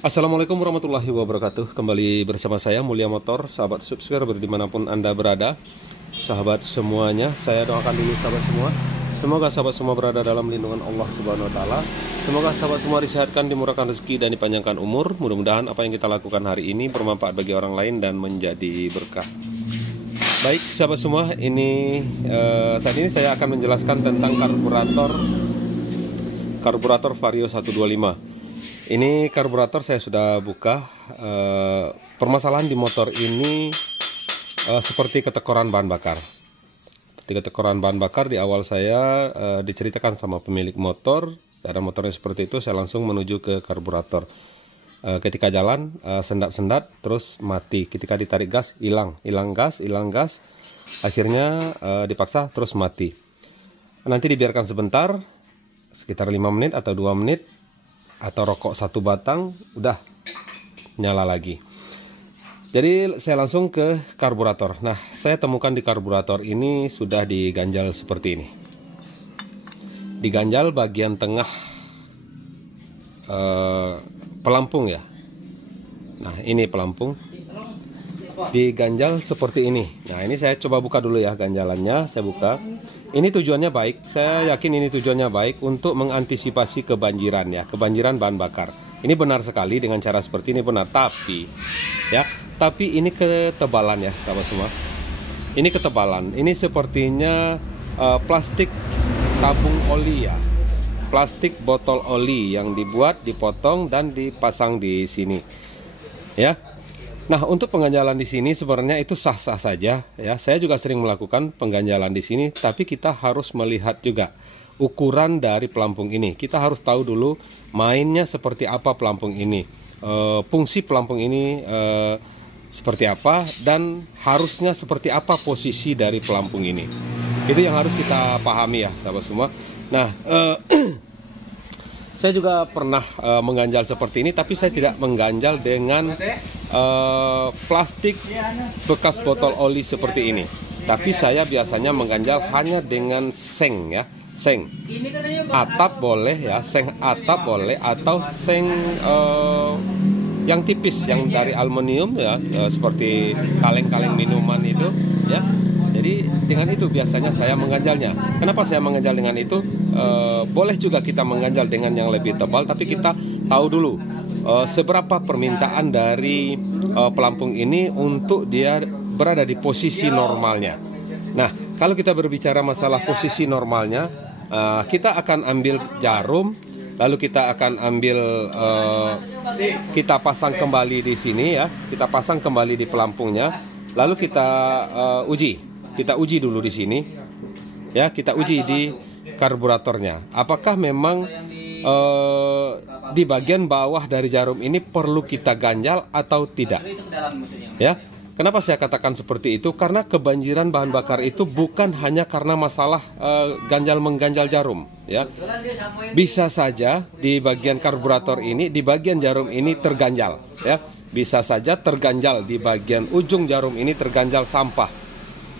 Assalamualaikum warahmatullahi wabarakatuh. Kembali bersama saya Mulia Motor, sahabat subscriber dimanapun Anda berada. Sahabat semuanya, saya doakan dulu sahabat semua, semoga sahabat semua berada dalam lindungan Allah Subhanahu wa taala. Semoga sahabat semua disehatkan, dimurahkan rezeki dan dipanjangkan umur. Mudah-mudahan apa yang kita lakukan hari ini bermanfaat bagi orang lain dan menjadi berkah. Baik sahabat semua, saat ini saya akan menjelaskan tentang karburator Vario 125. Ini karburator saya sudah buka. Permasalahan di motor ini seperti ketekoran bahan bakar. Ketekoran bahan bakar di awal saya diceritakan sama pemilik motor. Ada motornya seperti itu, saya langsung menuju ke karburator. Ketika jalan sendat-sendat terus mati. Ketika ditarik gas hilang gas. Akhirnya dipaksa terus mati. Nanti dibiarkan sebentar, sekitar 5 menit atau 2 menit. Atau rokok satu batang, udah nyala lagi. Jadi saya langsung ke karburator. Nah, saya temukan di karburator ini sudah diganjal seperti ini. Diganjal bagian tengah pelampung ya. Nah, ini pelampung. Diganjal seperti ini. Nah, ini saya coba buka dulu ya ganjalannya. Saya buka. Ini tujuannya baik, saya yakin ini tujuannya baik untuk mengantisipasi kebanjiran ya, kebanjiran bahan bakar. Ini benar sekali dengan cara seperti ini benar, tapi ini ketebalan ya sahabat semua. Ini ketebalan, ini sepertinya plastik tabung oli ya, plastik botol oli yang dibuat, dipotong dan dipasang di sini ya. Nah, untuk pengganjalan di sini sebenarnya itu sah-sah saja ya. Saya juga sering melakukan pengganjalan di sini, tapi kita harus melihat juga ukuran dari pelampung ini. Kita harus tahu dulu mainnya seperti apa pelampung ini, fungsi pelampung ini seperti apa, dan harusnya seperti apa posisi dari pelampung ini. Itu yang harus kita pahami ya, sahabat semua. Nah, saya juga pernah mengganjal seperti ini, tapi saya tidak mengganjal dengan plastik bekas botol oli seperti ini. Tapi saya biasanya mengganjal hanya dengan seng ya, seng atap boleh ya, seng atap boleh, atau seng yang tipis yang dari aluminium ya, seperti kaleng-kaleng minuman itu ya. Jadi dengan itu biasanya saya mengganjalnya. Kenapa saya mengganjal dengan itu? Boleh juga kita mengganjal dengan yang lebih tebal, tapi kita tahu dulu seberapa permintaan dari pelampung ini untuk dia berada di posisi normalnya. Nah, kalau kita berbicara masalah posisi normalnya, kita akan ambil jarum, lalu kita akan ambil, kita pasang kembali di sini ya, kita pasang kembali di pelampungnya, lalu kita uji. Kita uji dulu di sini, ya. Kita uji di karburatornya. Apakah memang di bagian bawah dari jarum ini perlu kita ganjal atau tidak? Ya. Kenapa saya katakan seperti itu? Karena kebanjiran bahan bakar itu bukan hanya karena masalah ganjal mengganjal jarum, ya. Bisa saja di bagian karburator ini, di bagian jarum ini terganjal, ya. Bisa saja terganjal di bagian ujung jarum ini terganjal sampah.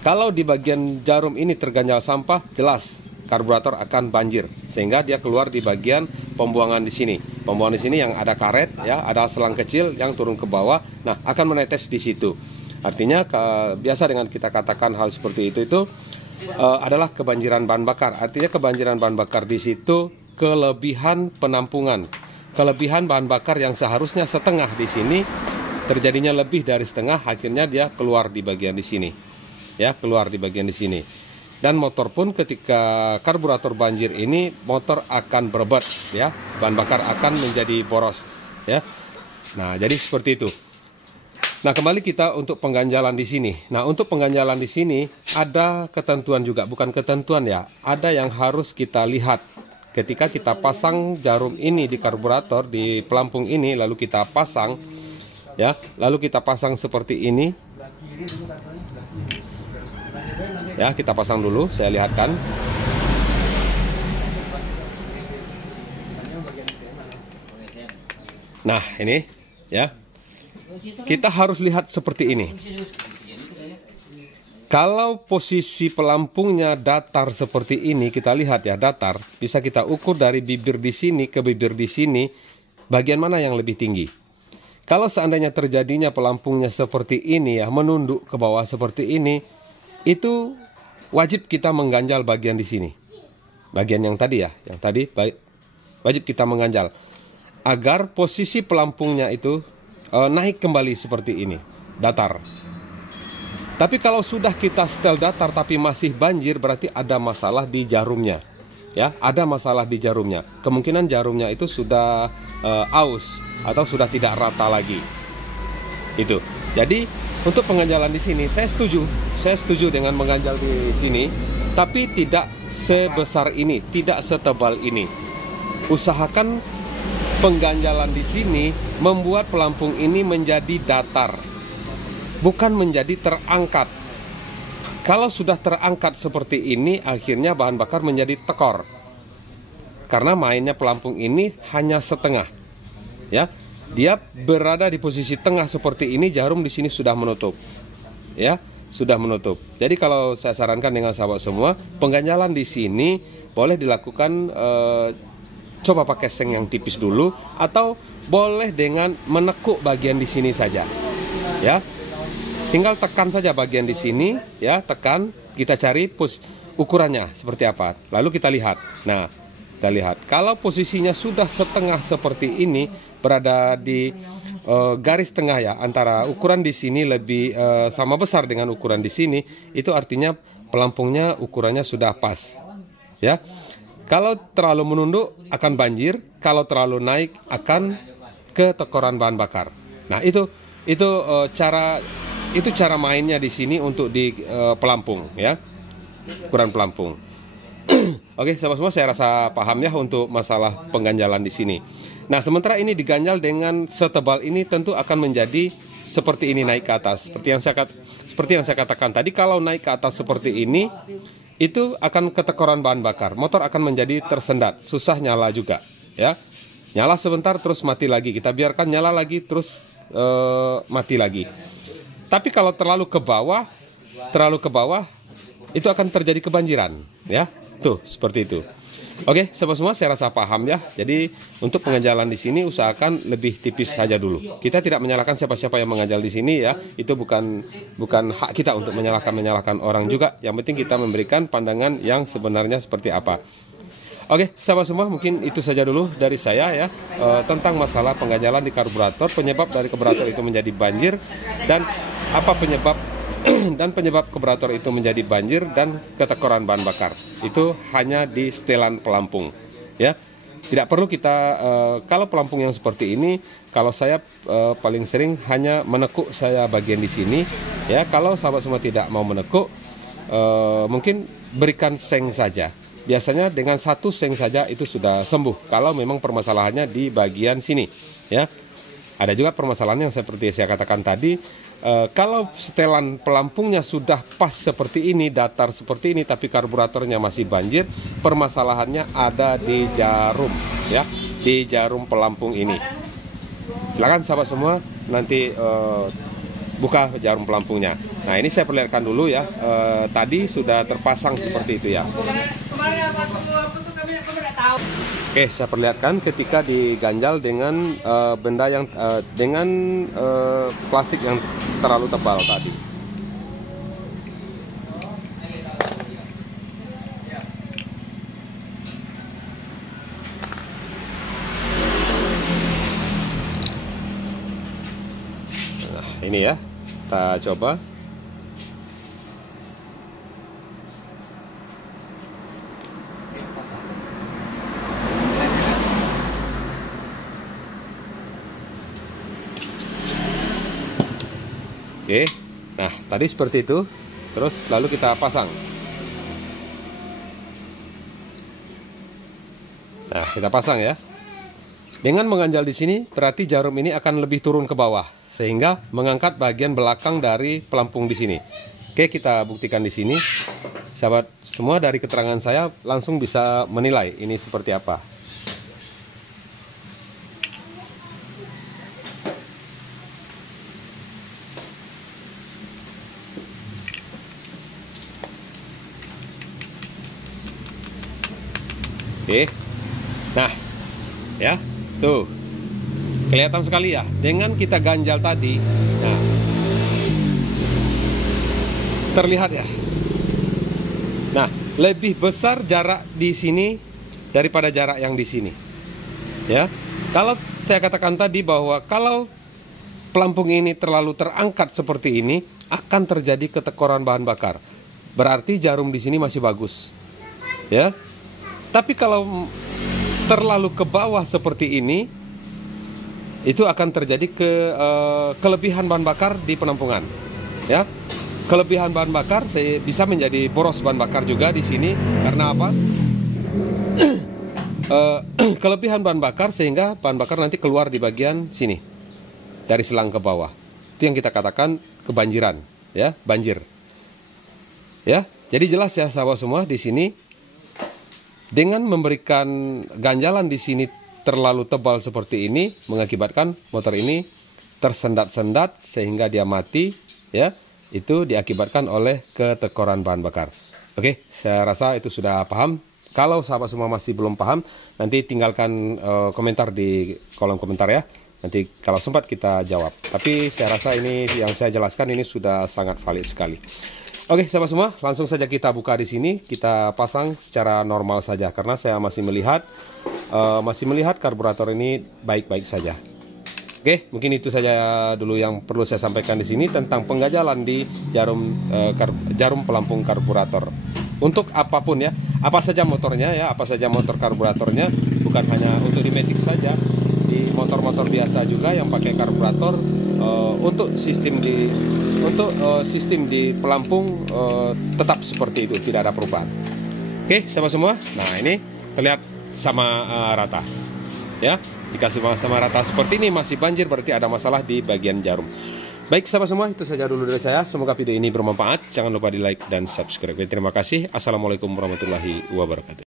Kalau di bagian jarum ini terganjal sampah, jelas karburator akan banjir, sehingga dia keluar di bagian pembuangan di sini. Pembuangan di sini yang ada karet, ya, ada selang kecil yang turun ke bawah. Nah, akan menetes di situ. Artinya biasa dengan kita katakan hal seperti itu adalah kebanjiran bahan bakar. Artinya kebanjiran bahan bakar di situ kelebihan penampungan, kelebihan bahan bakar yang seharusnya setengah di sini terjadinya lebih dari setengah. Akhirnya dia keluar di bagian di sini. Ya, keluar di bagian di sini. Dan motor pun ketika karburator banjir ini, motor akan berebet ya, bahan bakar akan menjadi boros ya. Nah, jadi seperti itu. Nah, kembali kita untuk pengganjalan di sini. Nah, untuk pengganjalan di sini ada ketentuan juga, bukan ketentuan ya, ada yang harus kita lihat. Ketika kita pasang jarum ini di karburator, di pelampung ini, lalu kita pasang ya, lalu kita pasang seperti ini. Ya, kita pasang dulu, saya lihatkan. Nah, ini ya. Kita harus lihat seperti ini. Kalau posisi pelampungnya datar seperti ini, kita lihat ya, datar, bisa kita ukur dari bibir di sini ke bibir di sini, bagian mana yang lebih tinggi. Kalau seandainya terjadinya pelampungnya seperti ini ya, menunduk ke bawah seperti ini, itu wajib kita mengganjal bagian di sini. Bagian yang tadi ya, yang tadi wajib kita mengganjal agar posisi pelampungnya itu naik kembali seperti ini, datar. Tapi kalau sudah kita setel datar tapi masih banjir, berarti ada masalah di jarumnya. Ya, ada masalah di jarumnya. Kemungkinan jarumnya itu sudah aus atau sudah tidak rata lagi. Itu. Jadi untuk pengganjalan di sini saya setuju dengan mengganjal di sini, tapi tidak sebesar ini, tidak setebal ini. Usahakan pengganjalan di sini membuat pelampung ini menjadi datar, bukan menjadi terangkat. Kalau sudah terangkat seperti ini, akhirnya bahan bakar menjadi tekor. Karena mainnya pelampung ini hanya setengah. Ya, dia berada di posisi tengah seperti ini, jarum di sini sudah menutup. Ya, sudah menutup. Jadi kalau saya sarankan dengan sahabat semua, pengganjalan di sini boleh dilakukan coba pakai seng yang tipis dulu, atau boleh dengan menekuk bagian di sini saja. Ya. Tinggal tekan saja bagian di sini, ya, tekan, kita cari ukurannya seperti apa. Lalu kita lihat. Nah, kita lihat. Kalau posisinya sudah setengah seperti ini, berada di garis tengah ya, antara ukuran di sini lebih sama besar dengan ukuran di sini, itu artinya pelampungnya ukurannya sudah pas. Ya. Kalau terlalu menunduk akan banjir, kalau terlalu naik akan ketekoran bahan bakar. Nah, itu cara mainnya di sini untuk di pelampung ya, ukuran pelampung. Oke, sahabat semua, saya rasa paham ya untuk masalah pengganjalan di sini. Nah, sementara ini diganjal dengan setebal ini, tentu akan menjadi seperti ini naik ke atas. Seperti yang saya katakan tadi, kalau naik ke atas seperti ini, itu akan ketekoran bahan bakar. Motor akan menjadi tersendat, susah nyala juga ya. Nyala sebentar terus mati lagi. Kita biarkan nyala lagi terus mati lagi. Tapi kalau terlalu ke bawah, itu akan terjadi kebanjiran, ya. Tuh, seperti itu. Oke, sahabat semua, saya rasa paham ya. Jadi untuk pengganjalan di sini usahakan lebih tipis saja dulu. Kita tidak menyalahkan siapa-siapa yang mengganjal di sini ya. Itu bukan hak kita untuk menyalahkan orang juga. Yang penting kita memberikan pandangan yang sebenarnya seperti apa. Oke, sahabat semua, mungkin itu saja dulu dari saya ya, tentang masalah pengganjalan di karburator, penyebab dari karburator itu menjadi banjir, dan apa penyebab karburator itu menjadi banjir dan ketekoran bahan bakar. Itu hanya di setelan pelampung ya. Tidak perlu kita kalau pelampung yang seperti ini, kalau saya paling sering hanya menekuk saya bagian di sini ya. Kalau sahabat semua tidak mau menekuk, mungkin berikan seng saja. Biasanya dengan satu seng saja itu sudah sembuh kalau memang permasalahannya di bagian sini ya. Ada juga permasalahan yang seperti saya katakan tadi, kalau setelan pelampungnya sudah pas seperti ini, datar seperti ini, tapi karburatornya masih banjir, permasalahannya ada di jarum ya, di jarum pelampung ini. Silakan sahabat semua nanti buka jarum pelampungnya. Nah, ini saya perlihatkan dulu ya. Tadi sudah terpasang seperti itu ya. Oke, saya perlihatkan ketika diganjal dengan benda yang dengan plastik yang terlalu tebal tadi. Nah, ini ya, kita coba. Oke, nah tadi seperti itu, terus lalu kita pasang. Nah, kita pasang ya. Dengan mengganjal di sini, berarti jarum ini akan lebih turun ke bawah, sehingga mengangkat bagian belakang dari pelampung di sini. Oke, kita buktikan di sini. Sahabat semua, dari keterangan saya langsung bisa menilai ini seperti apa. Oke, nah ya, tuh Kelihatan sekali ya, dengan kita ganjal tadi. Nah, terlihat ya. Nah, lebih besar jarak di sini daripada jarak yang di sini. Ya, kalau saya katakan tadi bahwa kalau pelampung ini terlalu terangkat seperti ini, akan terjadi ketekoran bahan bakar. Berarti jarum di sini masih bagus. Ya. Tapi kalau terlalu ke bawah seperti ini, itu akan terjadi kelebihan bahan bakar di penampungan. Ya. Kelebihan bahan bakar bisa menjadi boros bahan bakar juga di sini. Karena apa? Kelebihan bahan bakar sehingga bahan bakar nanti keluar di bagian sini dari selang ke bawah. Itu yang kita katakan kebanjiran, ya, banjir. Ya, jadi jelas ya sahabat semua di sini dengan memberikan ganjalan di sini terlalu tebal seperti ini mengakibatkan motor ini tersendat-sendat sehingga dia mati, ya. Itu diakibatkan oleh ketekoran bahan bakar. Oke, saya rasa itu sudah paham. Kalau sahabat semua masih belum paham, nanti tinggalkan komentar di kolom komentar ya. Nanti kalau sempat kita jawab. Tapi saya rasa ini yang saya jelaskan ini sudah sangat valid sekali. Oke, sahabat semua, langsung saja kita buka di sini. Kita pasang secara normal saja karena saya masih melihat karburator ini baik-baik saja. Oke, mungkin itu saja dulu yang perlu saya sampaikan di sini tentang pengganjalan di jarum pelampung karburator. Untuk apapun ya, apa saja motornya ya, apa saja motor karburatornya, bukan hanya untuk di Matic saja, di motor-motor biasa juga yang pakai karburator untuk sistem di pelampung tetap seperti itu, tidak ada perubahan. Oke, sahabat semua. Nah, ini terlihat sama rata. Ya, jika sama rata seperti ini masih banjir berarti ada masalah di bagian jarum. Baik sahabat semua, itu saja dulu dari saya. Semoga video ini bermanfaat. Jangan lupa di like dan subscribe. Terima kasih. Assalamualaikum warahmatullahi wabarakatuh.